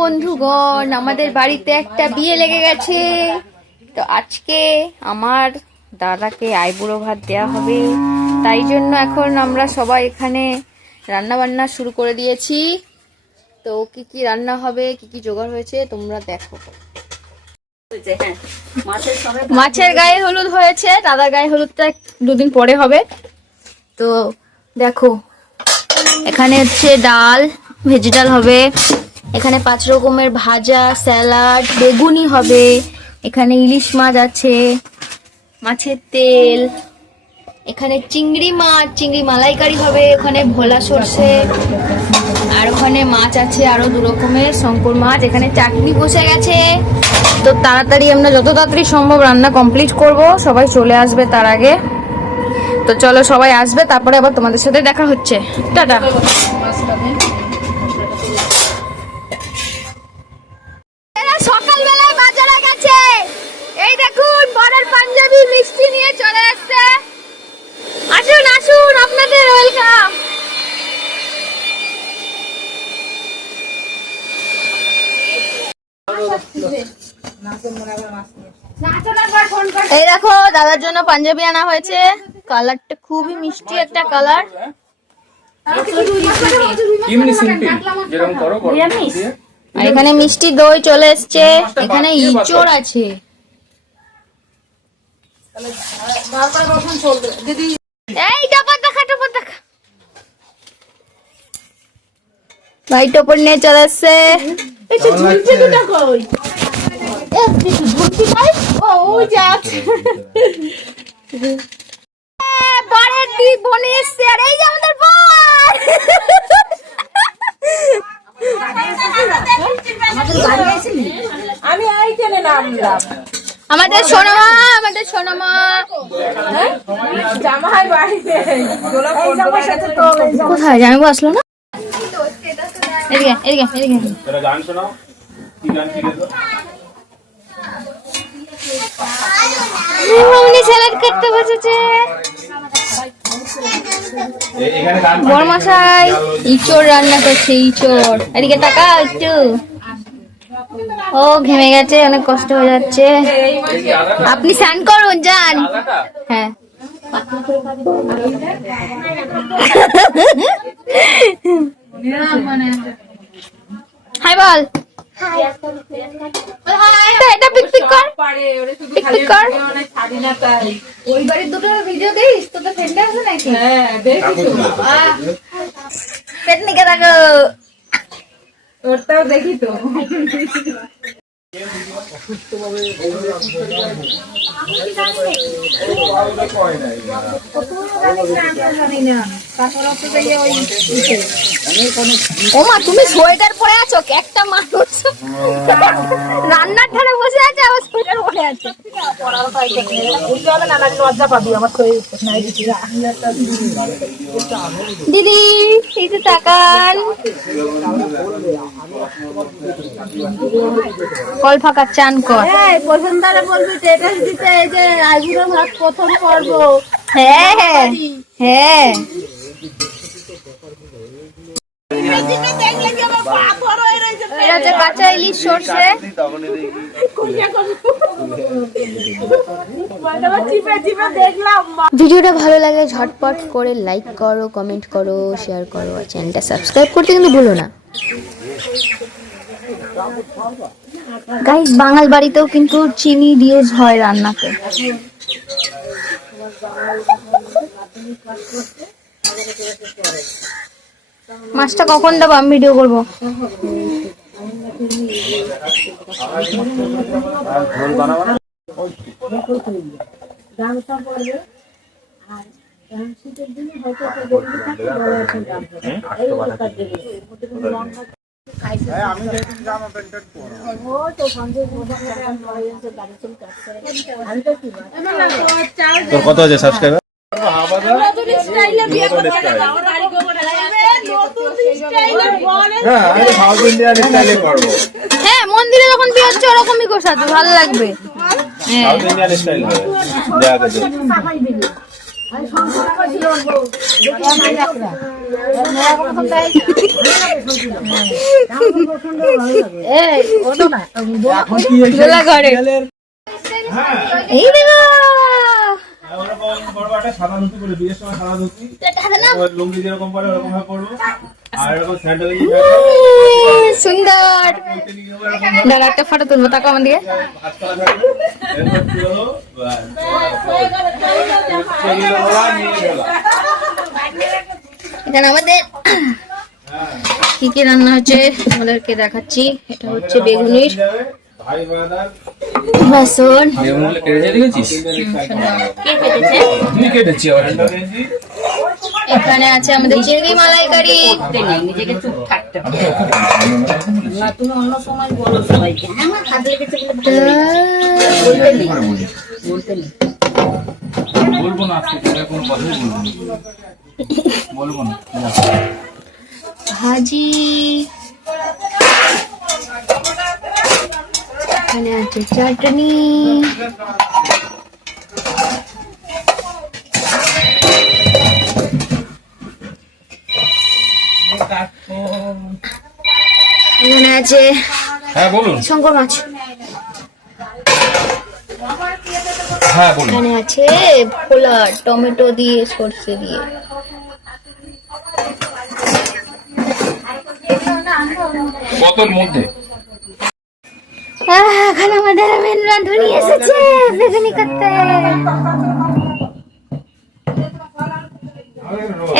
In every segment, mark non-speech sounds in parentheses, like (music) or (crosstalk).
বন্ধুগণ, আমাদের বাড়িতে একটা বিয়ে লেগে গেছে। তো আজকে আমার দাদাকে আইবুড়ো ভাত দেওয়া হবে। তাই জন্য এখন আমরা সবাই এখানে রান্না বান্না শুরু করে দিয়েছি। তো কি কি রান্না হবে, কি কি জোগাড় হয়েছে, তোমরা দেখো। মাছের গায়ে হলুদ হয়েছে, দাদার গায়ে হলুদটা দুদিন পরে হবে। তো দেখো, এখানে হচ্ছে ডাল, ভেজি ডাল হবে। এখানে পাঁচ রকমের ভাজা, স্যালাড, বেগুনি হবে। এখানে ইলিশ মাছ আছে, মাছের তেল। এখানে চিংড়ি মাছ, চিংড়ি মালাইকারি হবে, ওখানে ভোলা সর্ষে। আর ওখানে মাছ আছে, আরও দু রকমের, শঙ্কর মাছ। এখানে চাটনি বসে গেছে। তো তাড়াতাড়ি আমরা যত তাড়াতাড়ি সম্ভব রান্না কমপ্লিট করব। সবাই চলে আসবে তার আগে। তো চলো সবাই আসবে, তারপরে আবার তোমাদের সাথে দেখা হচ্ছে। টাটা সকালবেলায় বাজারে গেছে এই দেখুন বড়ের পাঞ্জাবি মিষ্টি নিয়ে চলে আসছে আসুন আসুন আপনাদের ওয়েলকাম এই দেখো দাদার জন্য পাঞ্জাবি আনা হয়েছে। কালারটা খুবই মিষ্টি একটা কালার। আর এখানে মিষ্টি দই চলে এসছে। এখানে ইঁচড় আছে। এই টপর দেখা টপর দেখা। ভাই টপর নিয়ে চলে এসছে। আমাদের বর আমি আমাদের সোনামা আমাদের সোনামা জামাই কোথায়? জামাইবু আসলো না? এদিকে এদিকে এদিকে। গান শোনাও, কি গান শিখেছো? মামনি স্যালাড কাটতে বসেছে। এ- এখানে গান বড়মশাই ইঁচড় রান্না করছে ইঁচড়। এদিকে একটু। ও ঘেমে গেছে অনেক কষ্ট হয়ে যাচ্ছে। আপনি স্নান করুন যান। হ্যাঁ। হাই বল। এটা- কর। কর। ওই বাড়ির দুটো ভিডিও ফ্রেন্ড আছে নাকি? হ্যাঁ দেখি তো। থাকো। তোরটাও দেখি তো। ও মা তুমি সোয়েটার পরে আছো? মানুষ। রান্নার ধারে বসে আছে আবার সোয়েটার পরে আছে। দিদি এই যে তাকান। কল ফাঁকা চান কর প্রথম দ্বারা বলবি টেটাস দিতে এই যে আইবুড়ো ভাত প্রথম করব হ্যাঁ হ্যাঁ। হ্যাঁ। কাঁচা ইলিশ ভিডিওটা ভালো লাগলে ঝটপট করে লাইক করো কমেন্ট করো শেয়ার করো, আর চ্যানেলটা সাবস্ক্রাইব করতে কিন্তু ভুলো না। গাইস বাঙাল বাড়িতেও কিন্তু চিনি ইউজ হয় রান্নাতে। মাছটা কখন দেবো? আমি ভিডিও করব। তোর কত আছে সাবস্ক্রাইবার হ্যাঁ হ্যাঁ মন্দিরে যখন বিয়ে হচ্ছে ওরকমই গোসাতে ভালো লাগবে। হ্যাঁ। এই দেখো। পরবো একটা সাদা ধুতি পরে বিয়ের সময় সাদা ধুতি। লুঙ্গি যেরকম পরে ওরকম ভাবে পরবো। আর এরকম স্যান্ডেল সুন্দর। দাঁড়া একটা ফটো তুলবো তাকে আমার দিকে। এখানে আমাদের। কি কি রান্না হচ্ছে? আমাদেরকে দেখাচ্ছি। এটা হচ্ছে বেগুনির। বাসন। এখানে আছে আমাদের চিংড়ি মালাইকারি। তুমি অন্য সময় বলো সবাইকে। হ্যাঁ মা হাত লেগেছে বলে। বলব না আজকে কোনো কথাই বলব না। বলব না। ভাজি এখানে আছে চাটনি। এখানে আছে হ্যাঁ বলুন। শঙ্কর মাছ। হ্যাঁ বলুন। এখানে আছে ভোলা টমেটো দিয়ে সর্ষে দিয়ে। কতর মধ্যে। এখন আমাদের মেন রাঁধুনি এসেছে বেগুনি করতে।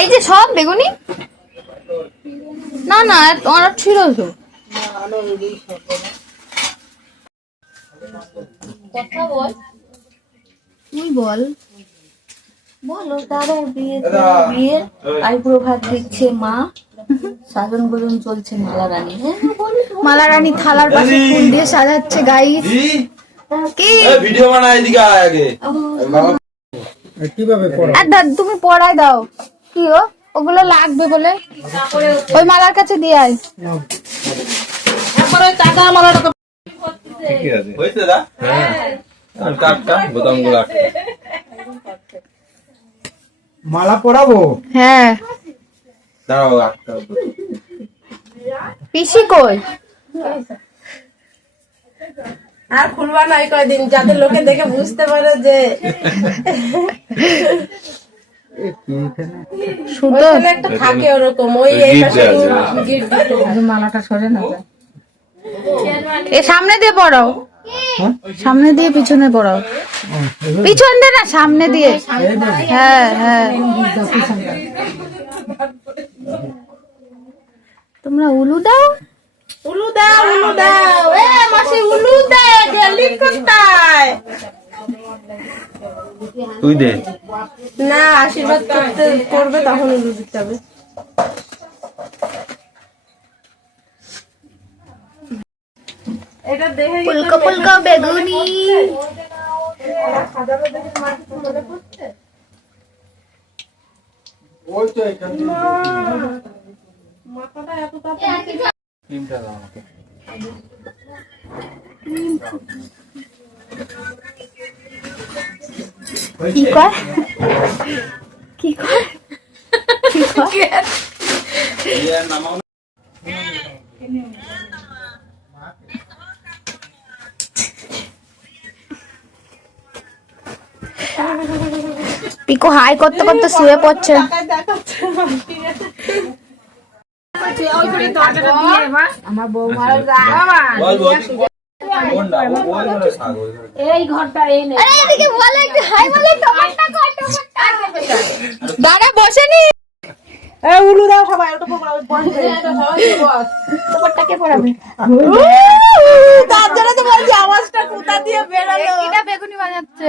এই যে সব বেগুনি? না না তোমার ছিল তো। কথা বল। তুই বল। বলো দাদা বিয়ে বিয়ে আইব্রো ভাত দিচ্ছে মা। সাধন গুলন চলছে মালা রানী হ্যাঁ মালা রানী থালার পাশে ফুল দিয়ে সাজাচ্ছে গাইস কি? ভিডিও বানাই আগে। তুমি পড়ায় দাও। কি ও? ওগুলো লাগবে বলে। ওই মালার কাছে দিয়ে আয়। ঠিক আছে। হয়েছে দা? কাটটা বোতাম মালা পরাবো? হ্যাঁ। দাঁড়াও আটটা পিসি কই? আর খুলবা নাই কয়দিন যাতে লোকে দেখে বুঝতে পারে যে সুতো? ওখানে একটা থাকে ওরকম ওই হয়। এ সামনে দিয়ে পড়াও। সামনে দিয়ে পিছনে পড়াও। পিছন দিয়ে না সামনে দিয়ে। হ্যাঁ হ্যাঁ। তোমরা উলু দাও? উলু দাও উলু দাও। এ মাসি উলু দে গেলি কোথায়? তুই দে। না আশীর্বাদ করতে করবে তখন উলু দিতে হবে। এটা দেখে ফুলকো ফুলকো বেগুনি। ওই তো এখানে ক্রিমটা দাও আমাকে। কি কয় কি কয় কি কয় পিকো হাই করতে করতে শুয়ে পড়ছে। এদিকে বলে একটু হাই বলে টমাটটা কর টমাটটা দাঁড়া বসে নি। উলু দাও সবাই ওটা পড়াবে। তার জন্য তো বলছি আওয়াজটা কোথা দিয়ে বেরোলো? এটা বেগুনি বাজাচ্ছে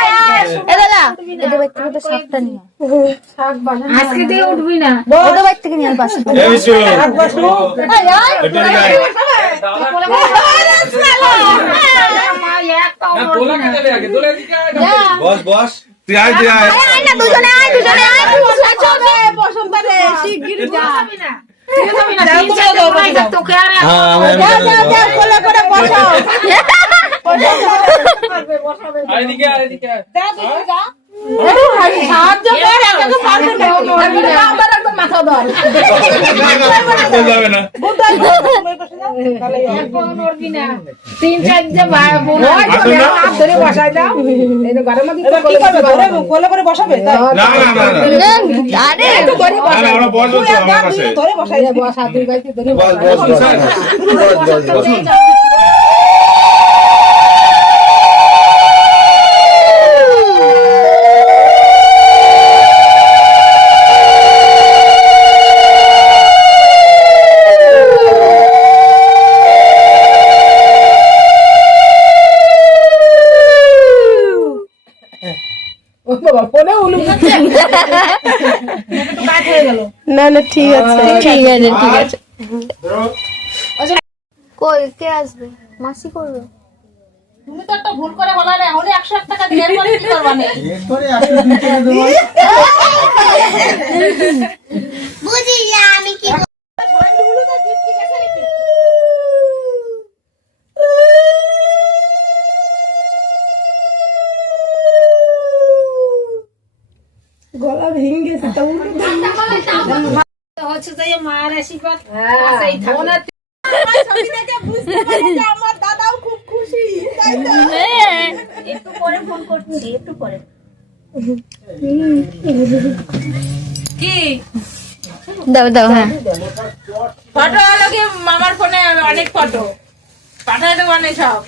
এ দাদা এদের বাড়ি থেকে তো সাপটা নিয়ে আজকে থেকে উঠবি না ওদের বাড়ি থেকে নিয়ে আয় না। বস বস তুই আয় তুই আয় আয়, আয় না দুজনে আয় দুজনে আয় তোকে আর হ্যাঁ আমি আয় এদিকে তিন চার যে। ধরে বসাই দাও কোলে করে বসাবে ধরে বসাই বসা দুই ধরে বস না না ঠিক আছে। ঠিক আছে ঠিক আছে কই কে আসবে মাসি করবে। তুমি তো একটা ভুল করে বলা না হলে একশো এক টাকা দিয়ে এরপরে কি করবা নে? (laughs) এরপরে একশো দুই টাকা দেবো গলা ভেঙে গেছে তা উল্টো হচ্ছে যে মার আশীর্বাদ পাশেই থাকবে আমার দাদাও খুব খুশি একটু পরে ফোন করছি একটু পরে। দাও দাও হ্যাঁ। ফটো হলো কি মামার ফোনে অনেক ফটো। পাঠায় দেবো অনেক সব।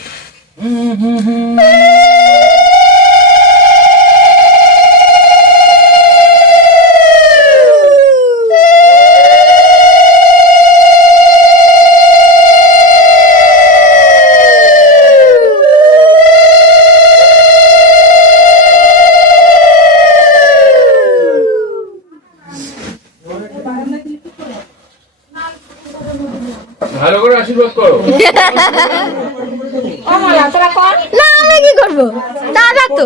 আশীর্বাদ করো। না আমি কি করব? দাদা তো।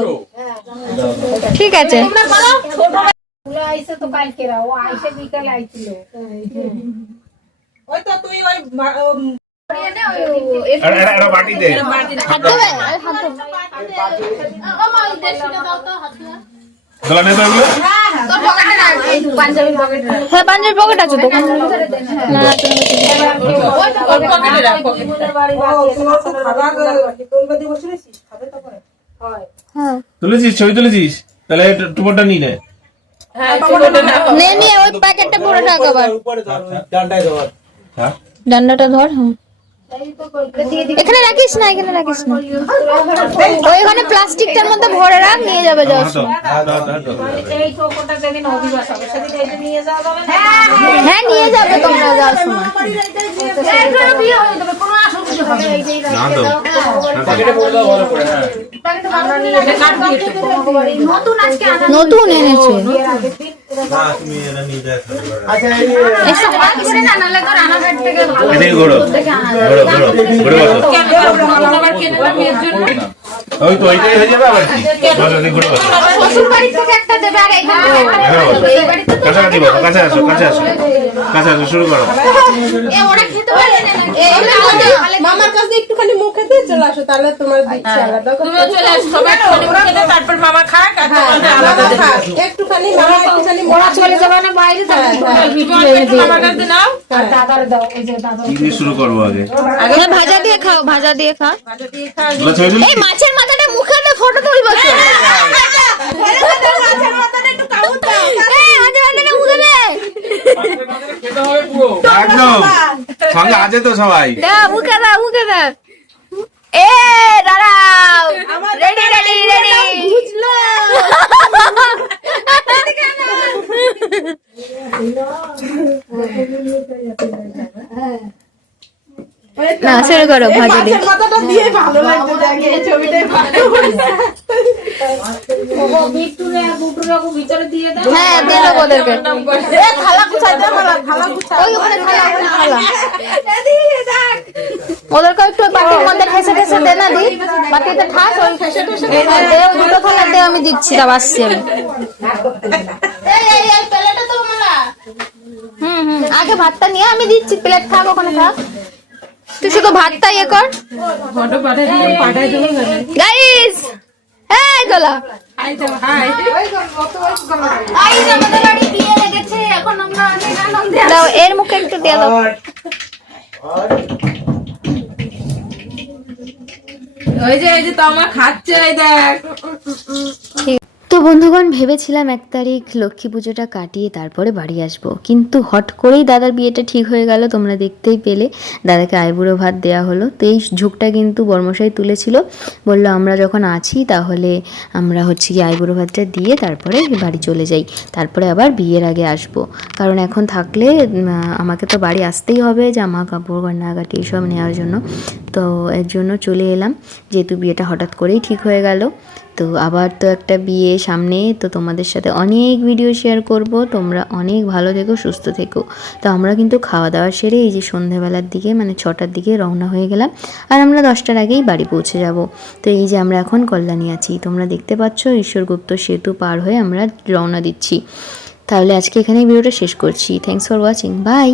ঠিক আছে। ফুলে আইসে তো হ্যাঁ পাঞ্জাবি পকেট আছে তো। হ্যাঁ তুলেছিস ছবি তুলেছিস? তাহলে টুপোটা নিয়ে নে। নে। নিয়ে ওই প্যাকেটটা পুরো টাকা আবার হ্যাঁ। ডান্ডাটা ধর হ্যাঁ। এখানে রাখিস না এখানে রাখিস না। ওইখানে প্লাস্টিকটার মধ্যে ভরে রাখ নিয়ে যাবে যাবে না? হ্যাঁ নিয়ে যাবে তোমরা যাওয়ার সময়। হয়ে। নতুন আজকে আনা নতুন এনেছে আচ্ছা এই এসব করে না নাহলে তো রানাঘাট থেকে ওই তো ওইটাই হয়ে যাবে আবার কি? এদিকে ঘুরে শ্বশুর বাড়ি থেকে একটা দেবে আর হ্যাঁ এই বাড়িতে তো কাছে আসো কাছে আসো। কাছে আসো শুরু করো। এ ওরা খেতে পারবে না মামার কাছে একটুখানি মুখে দিয়ে চলে আসো তাহলে তোমার দিচ্ছে আলাদা তুমিও চলে আসো সবাই তারপর মামা খাক আর তোমাদের আলাদা খাক। একটুখানি মামা একটুখানি ওরা চলে যাবে না বাইরে যাবে। মামার কাছে নাও আর দাদার দাও এই যে দাদা কি শুরু করব আগে? হ্যাঁ ভাজা দিয়ে খাও ভাজা দিয়ে খাও। এগুলো ছবি তুলি এই মাছের মাথাটা মুখে দিয়ে ফটো তুলবো দে একদম সঙ্গে আছে তো সবাই মুখে দাও মুখে দাও এ দাঁড়াও রেডি রেডি রেডি না শুরু করো ভাজা দিয়ে মাথাটা দিয়ে ভালো লাগছে দেখে। ছবিটাই ভালো হ্যাঁ দিয়ে দেবো ওদেরকে। থালা গুছাই থালা গুছাই ওই ওখানে থালা ওদেরকে একটু বাটির মধ্যে ঠেসে ঠেসে দে না দি। বাটিতে ঠাস ওই এই যে দে দুটো থালা দে আমি দিচ্ছি। তা আসছি আমি। হুম হুম আগে ভাতটা নিয়ে আমি দিচ্ছি প্লেট থাক ওখানে থাক তুই শুধু ভাতটা ইয়ে কর। গাইস এই দোলা দাও এর মুখে একটু দিয়ে দাও। ওই যে ওই যে তোমা খাচ্ছে এই দেখ। তো বন্ধুগণ, ভেবেছিলাম এক তারিখ লক্ষ্মী পুজোটা কাটিয়ে তারপরে বাড়ি আসব। কিন্তু হট করেই দাদার বিয়েটা ঠিক হয়ে গেল, তোমরা দেখতেই পেলে। দাদাকে আইবুড়ো ভাত দেওয়া হলো। তো এই ঝুঁকটা কিন্তু বর্মশাই তুলেছিল। বলল, আমরা যখন আছি, তাহলে আমরা হচ্ছে কি আইবুড়ো ভাতটা দিয়ে তারপরে বাড়ি চলে যাই। তারপরে আবার বিয়ের আগে আসব। কারণ এখন থাকলে আমাকে তো বাড়ি আসতেই হবে জামা কাপড় গয়নাগাটি, এসব নেওয়ার জন্য। তো এর জন্য চলে এলাম। যেহেতু বিয়েটা হঠাৎ করেই ঠিক হয়ে গেল, তো আবার তো একটা বিয়ে সামনে, তো তোমাদের সাথে অনেক ভিডিও শেয়ার করব। তোমরা অনেক ভালো থেকো, সুস্থ থেকো। তো আমরা কিন্তু খাওয়া দাওয়া সেরে এই যে সন্ধ্যাবেলার দিকে মানে ছটার দিকে রওনা হয়ে গেলাম। আর আমরা দশটার আগেই বাড়ি পৌঁছে যাব। তো এই যে আমরা এখন কল্যাণী আছি, তোমরা দেখতে পাচ্ছ ঈশ্বরগুপ্ত সেতু পার হয়ে আমরা রওনা দিচ্ছি। তাহলে আজকে এখানেই ভিডিওটা শেষ করছি। Thanks for watching by